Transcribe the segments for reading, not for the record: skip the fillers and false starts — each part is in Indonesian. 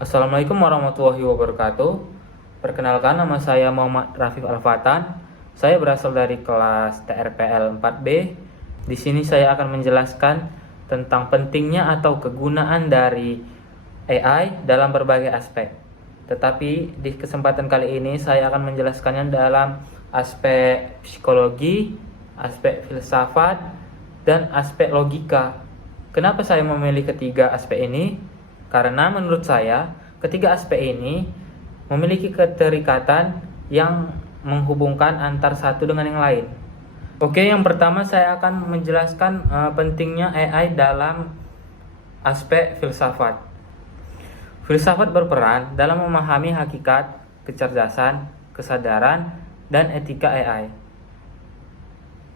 Assalamualaikum warahmatullahi wabarakatuh. Perkenalkan, nama saya Muhammad Rafif Al-Fatan. Saya berasal dari kelas TRPL 4B. Di sini saya akan menjelaskan tentang pentingnya atau kegunaan dari AI dalam berbagai aspek. Tetapi di kesempatan kali ini saya akan menjelaskannya dalam aspek psikologi, aspek filsafat, dan aspek logika. Kenapa saya memilih ketiga aspek ini? Karena menurut saya, ketiga aspek ini memiliki keterikatan yang menghubungkan antar satu dengan yang lain. Oke, yang pertama saya akan menjelaskan pentingnya AI dalam aspek filsafat. Filsafat berperan dalam memahami hakikat, kecerdasan, kesadaran, dan etika AI.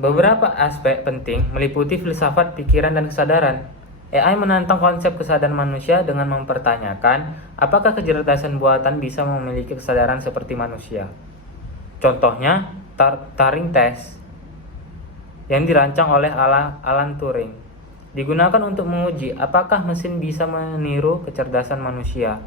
Beberapa aspek penting meliputi filsafat pikiran dan kesadaran. AI menantang konsep kesadaran manusia dengan mempertanyakan apakah kecerdasan buatan bisa memiliki kesadaran seperti manusia. Contohnya, Turing Test yang dirancang oleh Alan Turing digunakan untuk menguji apakah mesin bisa meniru kecerdasan manusia.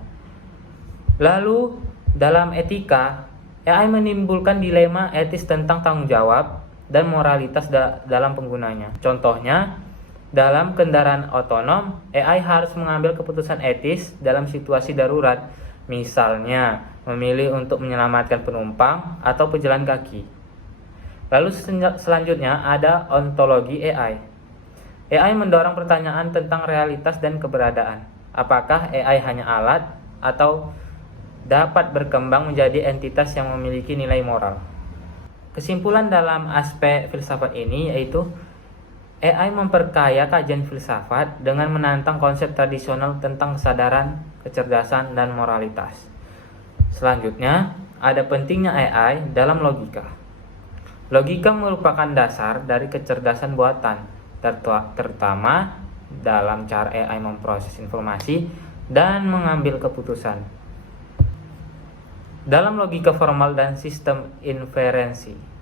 Lalu, dalam etika, AI menimbulkan dilema etis tentang tanggung jawab dan moralitas dalam penggunanya. Contohnya, dalam kendaraan otonom, AI harus mengambil keputusan etis dalam situasi darurat, misalnya memilih untuk menyelamatkan penumpang atau pejalan kaki. Lalu selanjutnya ada ontologi AI. AI mendorong pertanyaan tentang realitas dan keberadaan. Apakah AI hanya alat atau dapat berkembang menjadi entitas yang memiliki nilai moral? Kesimpulan dalam aspek filsafat ini yaitu AI memperkaya kajian filsafat dengan menantang konsep tradisional tentang kesadaran, kecerdasan, dan moralitas. Selanjutnya, ada pentingnya AI dalam logika. Logika merupakan dasar dari kecerdasan buatan, terutama dalam cara AI memproses informasi dan mengambil keputusan. Dalam logika formal dan sistem inferensi,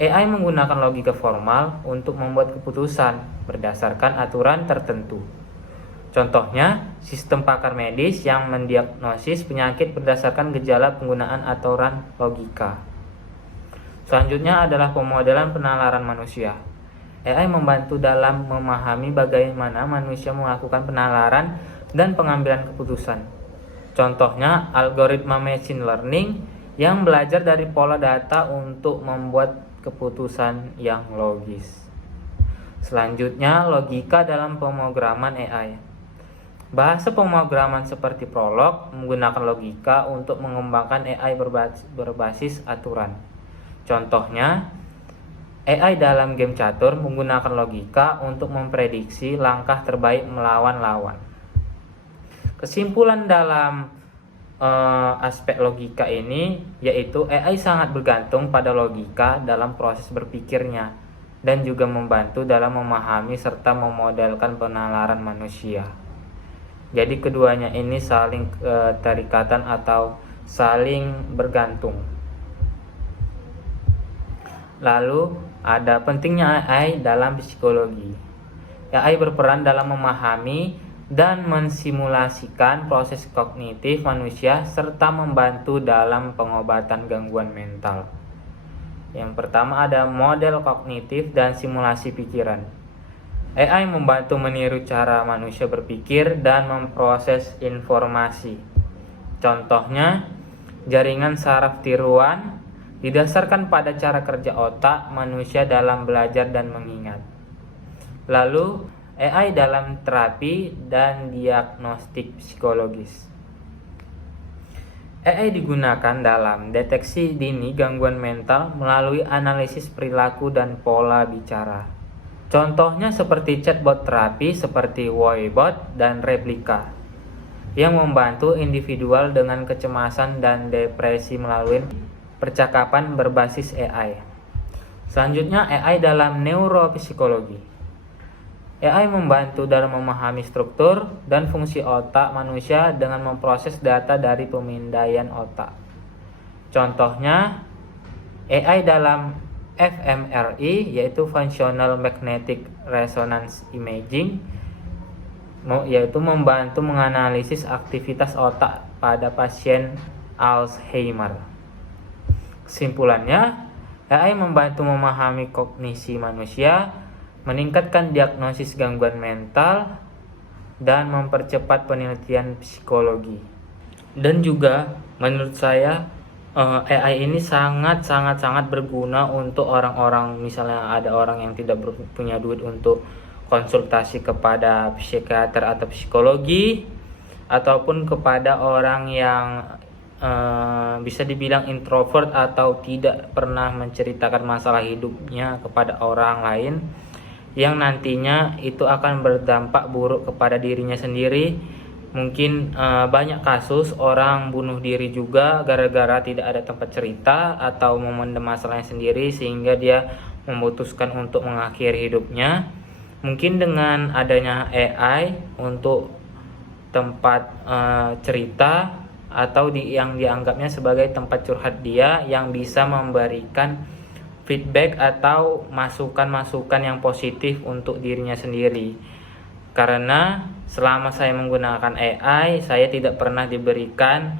AI menggunakan logika formal untuk membuat keputusan berdasarkan aturan tertentu. Contohnya, sistem pakar medis yang mendiagnosis penyakit berdasarkan gejala penggunaan aturan logika. Selanjutnya adalah pemodelan penalaran manusia. AI membantu dalam memahami bagaimana manusia melakukan penalaran dan pengambilan keputusan. Contohnya, algoritma machine learning yang belajar dari pola data untuk membuat keputusan yang logis. Selanjutnya, logika dalam pemrograman AI. Bahasa pemrograman seperti Prolog menggunakan logika untuk mengembangkan AI berbasis aturan. Contohnya, AI dalam game catur menggunakan logika untuk memprediksi langkah terbaik melawan lawan. Kesimpulan dalam aspek logika ini yaitu AI sangat bergantung pada logika dalam proses berpikirnya dan juga membantu dalam memahami serta memodelkan penalaran manusia. Jadi keduanya ini saling keterikatan atau saling bergantung. Lalu ada pentingnya AI dalam psikologi. AI berperan dalam memahami dan mensimulasikan proses kognitif manusia serta membantu dalam pengobatan gangguan mental. Yang pertama ada model kognitif dan simulasi pikiran. AI membantu meniru cara manusia berpikir dan memproses informasi. Contohnya, jaringan saraf tiruan didasarkan pada cara kerja otak manusia dalam belajar dan mengingat. Lalu, AI dalam terapi dan diagnostik psikologis. AI digunakan dalam deteksi dini gangguan mental melalui analisis perilaku dan pola bicara. Contohnya seperti chatbot terapi seperti Woebot dan Replika yang membantu individual dengan kecemasan dan depresi melalui percakapan berbasis AI. Selanjutnya AI dalam neuropsikologi. AI membantu dalam memahami struktur dan fungsi otak manusia dengan memproses data dari pemindaian otak. Contohnya, AI dalam fMRI yaitu Functional Magnetic Resonance Imaging yaitu membantu menganalisis aktivitas otak pada pasien Alzheimer. Kesimpulannya, AI membantu memahami kognisi manusia, meningkatkan diagnosis gangguan mental, dan mempercepat penelitian psikologi. Dan juga menurut saya AI ini sangat berguna untuk orang-orang, misalnya ada orang yang tidak punya duit untuk konsultasi kepada psikiater atau psikologi, ataupun kepada orang yang bisa dibilang introvert atau tidak pernah menceritakan masalah hidupnya kepada orang lain, yang nantinya itu akan berdampak buruk kepada dirinya sendiri. Mungkin banyak kasus orang bunuh diri juga gara-gara tidak ada tempat cerita atau memendam masalahnya sendiri, sehingga dia memutuskan untuk mengakhiri hidupnya. Mungkin dengan adanya AI untuk tempat cerita atau yang dianggapnya sebagai tempat curhat dia, yang bisa memberikan feedback atau masukan-masukan yang positif untuk dirinya sendiri. Karena selama saya menggunakan AI, saya tidak pernah diberikan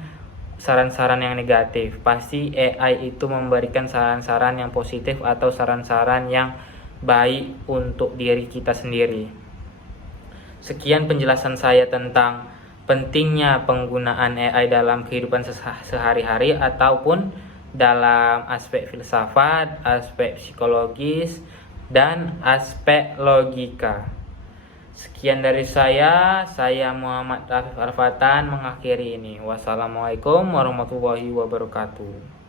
saran-saran yang negatif. Pasti AI itu memberikan saran-saran yang positif atau saran-saran yang baik untuk diri kita sendiri. Sekian penjelasan saya tentang pentingnya penggunaan AI dalam kehidupan sehari-hari ataupun dalam aspek filsafat, aspek psikologis, dan aspek logika. Sekian dari saya Muhammad Rafif Arfatan mengakhiri ini. Wassalamualaikum warahmatullahi wabarakatuh.